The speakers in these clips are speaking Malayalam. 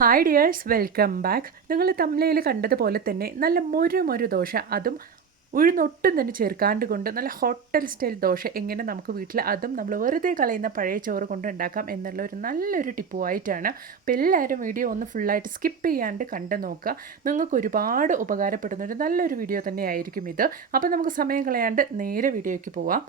ഹായ് ഡിയേഴ്സ് വെൽക്കം ബാക്ക് നിങ്ങൾ തമ്മിലയിൽ കണ്ടതുപോലെ തന്നെ നല്ല മൊരു മൊരു ദോശ. അതും ഉഴുന്നൊട്ടും തന്നെ ചേർക്കാണ്ട് കൊണ്ട് നല്ല ഹോട്ടൽ സ്റ്റൈൽ ദോശ എങ്ങനെ നമുക്ക് വീട്ടിൽ അതും നമ്മൾ വെറുതെ കളയുന്ന പഴയ ചോറ് കൊണ്ട് ഉണ്ടാക്കാം എന്നുള്ള ഒരു നല്ലൊരു ടിപ്പുമായിട്ടാണ് അപ്പോൾ എല്ലാവരും വീഡിയോ ഒന്ന് ഫുള്ളായിട്ട് സ്കിപ്പ് ചെയ്യാണ്ട് കണ്ടു നോക്കുക. നിങ്ങൾക്ക് ഒരുപാട് ഉപകാരപ്പെടുന്ന ഒരു നല്ലൊരു വീഡിയോ തന്നെയായിരിക്കും ഇത്. അപ്പോൾ നമുക്ക് സമയം കളയാണ്ട് നേരെ വീഡിയോയ്ക്ക് പോവാം.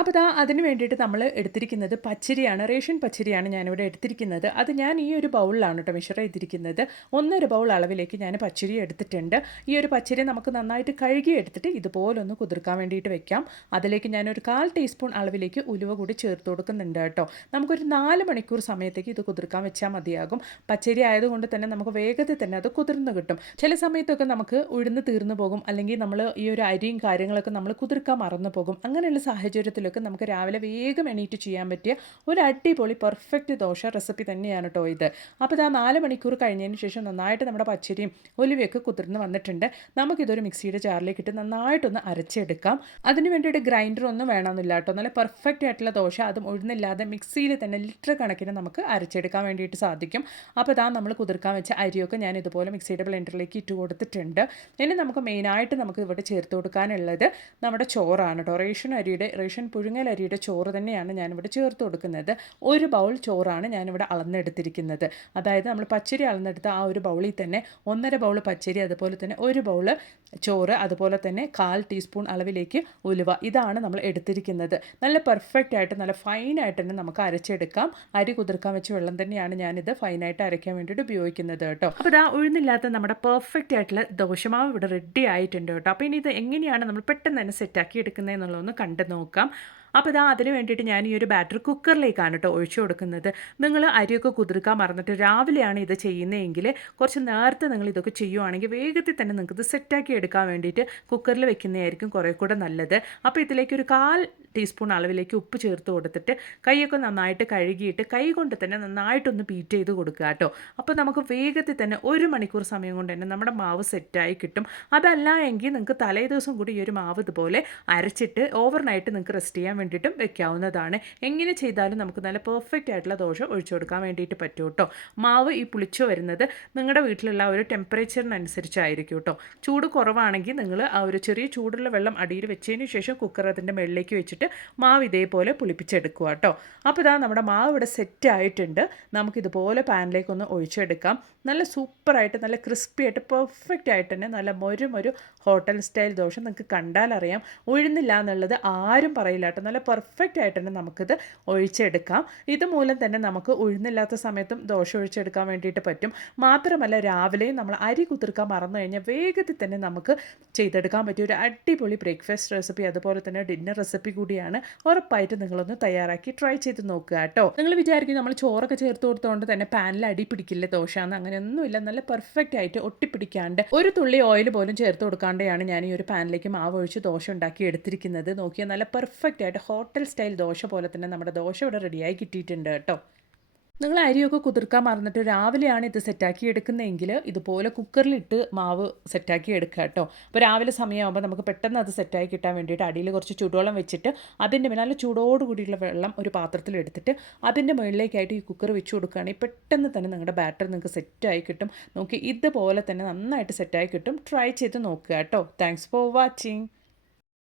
അപ്പോൾ ഇതാ അതിന് വേണ്ടിയിട്ട് നമ്മൾ എടുത്തിരിക്കുന്നത് പച്ചരിയാണ്. റേഷൻ പച്ചരിയാണ് ഞാനിവിടെ എടുത്തിരിക്കുന്നത്. അത് ഞാൻ ഈ ഒരു ബൗളിലാണ് കേട്ടോ മെഷർ ചെയ്തിരിക്കുന്നത് ഒന്നര ബൗൾ അളവിലേക്ക് ഞാൻ പച്ചരി എടുത്തിട്ടുണ്ട്. ഈ ഒരു പച്ചരി നമുക്ക് നന്നായിട്ട് കഴുകി എടുത്തിട്ട് ഇതുപോലൊന്ന് കുതിർക്കാൻ വേണ്ടിയിട്ട് വെക്കാം. അതിലേക്ക് ഞാനൊരു കാൽ ടീസ്പൂൺ അളവിലേക്ക് ഉലുവ കൂടി ചേർത്ത് കൊടുക്കുന്നുണ്ട് കേട്ടോ. നമുക്കൊരു നാല് മണിക്കൂർ സമയത്തേക്ക് ഇത് കുതിർക്കാൻ വെച്ചാൽ മതിയാകും. പച്ചരി ആയതുകൊണ്ട് തന്നെ നമുക്ക് വേഗത്തിൽ തന്നെ അത് കുതിർന്ന് കിട്ടും. ചില സമയത്തൊക്കെ നമുക്ക് ഉഴുന്ന് തീർന്നു പോകും. അല്ലെങ്കിൽ നമ്മൾ ഈ ഒരു അരിയും കാര്യങ്ങളൊക്കെ നമ്മൾ കുതിർക്കാൻ മറന്നു പോകും. അങ്ങനെയുള്ള സാഹചര്യത്തിൽ വീട്ടിലൊക്കെ നമുക്ക് രാവിലെ വേഗം എണീറ്റ് ചെയ്യാൻ പറ്റിയ ഒരു അടിപൊളി പെർഫെക്റ്റ് ദോശ റെസിപ്പി തന്നെയാണ് കേട്ടോ ഇത്. അപ്പോൾ ഇതാ നാല് മണിക്കൂർ കഴിഞ്ഞതിന് ശേഷം നന്നായിട്ട് നമ്മുടെ പച്ചരിയും ഒലിവയൊക്കെ കുതിർന്ന് വന്നിട്ടുണ്ട്. നമുക്കിതൊരു മിക്സിയുടെ ജാറിലേക്ക് ഇട്ട് നന്നായിട്ടൊന്ന് അരച്ചെടുക്കാം. അതിന് വേണ്ടിയിട്ട് ഗ്രൈൻഡർ ഒന്നും വേണമെന്നില്ല കേട്ടോ നല്ല പെർഫെക്റ്റ് ആയിട്ടുള്ള ദോശ അതും ഉഴുന്നില്ലാതെ മിക്സിയിൽ തന്നെ ലിറ്റർ കണക്കിന് നമുക്ക് അരച്ചെടുക്കാൻ വേണ്ടിയിട്ട് സാധിക്കും. അപ്പോൾ ഇതാ നമ്മൾ കുതിർക്കാൻ വെച്ച അരിയൊക്കെ ഞാൻ ഇതുപോലെ മിക്സിയുടെ ബ്ലെൻഡറിലേക്ക് ഇട്ട് കൊടുത്തിട്ടുണ്ട്. ഇനി നമുക്ക് മെയിനായിട്ട് നമുക്ക് ഇവിടെ ചേർത്ത് കൊടുക്കാനുള്ളത് നമ്മുടെ ചോറാണ് കേട്ടോ റേഷൻ അരിയുടെ റേഷൻ പുഴുങ്ങലരിയുടെ ചോറ് തന്നെയാണ് ഞാനിവിടെ ചേർത്ത് കൊടുക്കുന്നത്. ഒരു ബൗൾ ചോറാണ് ഞാനിവിടെ അളന്നെടുത്തിരിക്കുന്നത്. അതായത് നമ്മൾ പച്ചരി അളന്നെടുത്ത ആ ഒരു ബൗളിൽ തന്നെ ഒന്നര ബൗൾ പച്ചരി അതുപോലെ തന്നെ ഒരു ബൗൾ ചോറ് അതുപോലെ തന്നെ കാൽ ടീസ്പൂൺ അളവിലേക്ക് ഉലുവ. ഇതാണ് നമ്മൾ എടുത്തിരിക്കുന്നത്. നല്ല പെർഫെക്റ്റ് ആയിട്ട് നല്ല ഫൈനായിട്ട് തന്നെ നമുക്ക് അരച്ചെടുക്കാം. അരി കുതിർക്കാൻ വെച്ച വെള്ളം തന്നെയാണ് ഞാനിത് ഫൈനായിട്ട് അരയ്ക്കാൻ വേണ്ടിയിട്ട് ഉപയോഗിക്കുന്നത് കേട്ടോ. അപ്പോൾ ഇതാ ഉഴുന്നില്ലാത്ത നമ്മുടെ പെർഫെക്റ്റ് ആയിട്ടുള്ള ദോശമാവ് ഇവിടെ റെഡി ആയിട്ടുണ്ട് കേട്ടോ. അപ്പോൾ ഇനി ഇത് എങ്ങനെയാണ് നമ്മൾ പെട്ടെന്ന് തന്നെ സെറ്റാക്കി എടുക്കുന്നത് എന്നുള്ളതൊന്ന് കണ്ടു നോക്കാം. അപ്പോൾ ഇതാ അതിന് വേണ്ടിയിട്ട് ഞാൻ ഈ ഒരു ബാറ്റർ കുക്കറിലേക്കാണ് കേട്ടോ ഒഴിച്ചു കൊടുക്കുന്നത്. നിങ്ങൾ അരിയൊക്കെ കുതിർക്കാൻ മറന്നിട്ട് രാവിലെയാണ് ഇത് ചെയ്യുന്നതെങ്കിൽ കുറച്ച് നേരത്തെ നിങ്ങൾ ഇതൊക്കെ ചെയ്യുവാണെങ്കിൽ വേഗത്തിൽ തന്നെ നിങ്ങൾക്ക് ഇത് സെറ്റാക്കി എടുക്കാൻ വേണ്ടിയിട്ട് കുക്കറിൽ വെക്കുന്നതായിരിക്കും കുറേ കൂടെ നല്ലത്. അപ്പോൾ ഇതിലേക്ക് ഒരു കാൽ ടീസ്പൂൺ അളവിലേക്ക് ഉപ്പ് ചേർത്ത് കൊടുത്തിട്ട് കൈയൊക്കെ നന്നായിട്ട് കഴുകിയിട്ട് കൈ കൊണ്ട് തന്നെ നന്നായിട്ടൊന്ന് ബീറ്റ് ചെയ്ത് കൊടുക്കുക കേട്ടോ. അപ്പോൾ നമുക്ക് വേഗത്തിൽ തന്നെ ഒരു മണിക്കൂർ സമയം കൊണ്ട് തന്നെ നമ്മുടെ മാവ് സെറ്റായി കിട്ടും. അതല്ല എങ്കിൽ നിങ്ങൾക്ക് തലേ ദിവസം കൂടി ഈ ഒരു മാവ് ഇതുപോലെ അരച്ചിട്ട് ഓവർനൈറ്റ് നിങ്ങൾക്ക് റെസ്റ്റ് ചെയ്യാൻ വേണ്ടിയിട്ടും വെക്കാവുന്നതാണ്. എങ്ങനെ ചെയ്താലും നമുക്ക് നല്ല പെർഫെക്റ്റ് ആയിട്ടുള്ള ദോശ ഒഴിച്ചു കൊടുക്കാൻ വേണ്ടിയിട്ട് പറ്റും കേട്ടോ. മാവ് ഈ പുളിച്ചു വരുന്നത് നിങ്ങളുടെ വീട്ടിലുള്ള ഒരു ടെമ്പറേച്ചറിനനുസരിച്ചായിരിക്കും കേട്ടോ. ചൂട് കുറവാണെങ്കിൽ നിങ്ങൾ ആ ഒരു ചെറിയ ചൂടുള്ള വെള്ളം അടിയിൽ വെച്ചതിന് ശേഷം കുക്കർ അതിന്റെ മുകളിലേക്ക് വെച്ചിട്ട് മാവ് ഇതേപോലെ പുളിപ്പിച്ചെടുക്കുക കേട്ടോ. അപ്പോൾ ഇതാ നമ്മുടെ മാവ് ഇവിടെ സെറ്റ് ആയിട്ടുണ്ട്. നമുക്കിതുപോലെ പാനിലേക്കൊന്ന് ഒഴിച്ചെടുക്കാം. നല്ല സൂപ്പറായിട്ട് നല്ല ക്രിസ്പി ആയിട്ട് പെർഫെക്റ്റ് ആയിട്ട് തന്നെ നല്ല മൊരു ഹോട്ടൽ സ്റ്റൈൽ ദോശ നിങ്ങൾക്ക് കണ്ടാലറിയാം ഉഴുന്നില്ല എന്നുള്ളത് ആരും പറയില്ല കേട്ടോ. നല്ല പെർഫെക്റ്റ് ആയിട്ട് തന്നെ നമുക്കിത് ഒഴിച്ചെടുക്കാം. ഇതുമൂലം തന്നെ നമുക്ക് ഉഴുന്നില്ലാത്ത സമയത്തും ദോശ ഒഴിച്ചെടുക്കാൻ വേണ്ടിയിട്ട് പറ്റും. മാത്രമല്ല രാവിലെയും നമ്മൾ അരി കുതിർക്കാൻ മറന്നു കഴിഞ്ഞാൽ വേഗത്തിൽ തന്നെ നമുക്ക് ചെയ്തെടുക്കാൻ പറ്റിയ ഒരു അടിപൊളി ബ്രേക്ക്ഫാസ്റ്റ് റെസിപ്പി അതുപോലെ തന്നെ ഡിന്നർ റെസിപ്പി കൂടിയാണ് ഉറപ്പായിട്ട് നിങ്ങളൊന്ന് തയ്യാറാക്കി ട്രൈ ചെയ്ത് നോക്കുക കേട്ടോ. നിങ്ങൾ വിചാരിക്കും നമ്മൾ ചോറൊക്കെ ചേർത്ത് കൊടുത്തുകൊണ്ട് തന്നെ പാനിൽ അടി പിടിക്കില്ല ദോശ എന്ന് അങ്ങനെയൊന്നുമില്ല. നല്ല പെർഫെക്റ്റ് ആയിട്ട് ഒട്ടിപ്പിടിക്കാണ്ട് ഒരു തുള്ളി ഓയിൽ പോലും ചേർത്ത് കൊടുക്കാണ്ടെയാണ് ഞാൻ ഈ ഒരു പാനിലേക്ക് മാവ് ഒഴിച്ച് ദോശ ഉണ്ടാക്കി എടുത്തിരിക്കുന്നത്. നോക്കിയാൽ നല്ല പെർഫെക്റ്റ് ആയിട്ട് ഹോട്ടൽ സ്റ്റൈൽ ദോശ പോലെ തന്നെ നമ്മുടെ ദോശ ഇവിടെ റെഡിയായി കിട്ടിയിട്ടുണ്ട് കേട്ടോ. നിങ്ങൾ അരിയൊക്കെ കുതിർക്കാൻ മറന്നിട്ട് രാവിലെയാണ് ഇത് സെറ്റാക്കി എടുക്കുന്നതെങ്കിൽ ഇതുപോലെ കുക്കറിലിട്ട് മാവ് സെറ്റാക്കി എടുക്കുക കേട്ടോ. അപ്പോൾ രാവിലെ സമയമാകുമ്പോൾ നമുക്ക് പെട്ടെന്ന് അത് സെറ്റാക്കി കിട്ടാൻ വേണ്ടിയിട്ട് അടിയിൽ കുറച്ച് ചൂടുവെള്ളം വെച്ചിട്ട് അതിന്റെ മേലെ നല്ല ചൂടോട് കൂടിയുള്ള വെള്ളം ഒരു പാത്രത്തിൽ എടുത്തിട്ട് അതിന്റെ മുകളിലേക്കായിട്ട് ഈ കുക്കർ വെച്ച് കൊടുക്കുകയാണെങ്കിൽ പെട്ടെന്ന് തന്നെ നിങ്ങളുടെ ബാറ്റർ നിങ്ങൾക്ക് സെറ്റായി കിട്ടും. നോക്കി ഇതുപോലെ തന്നെ നന്നായിട്ട് സെറ്റായി കിട്ടും. ട്രൈ ചെയ്ത് നോക്കുക കേട്ടോ. Thanks for watching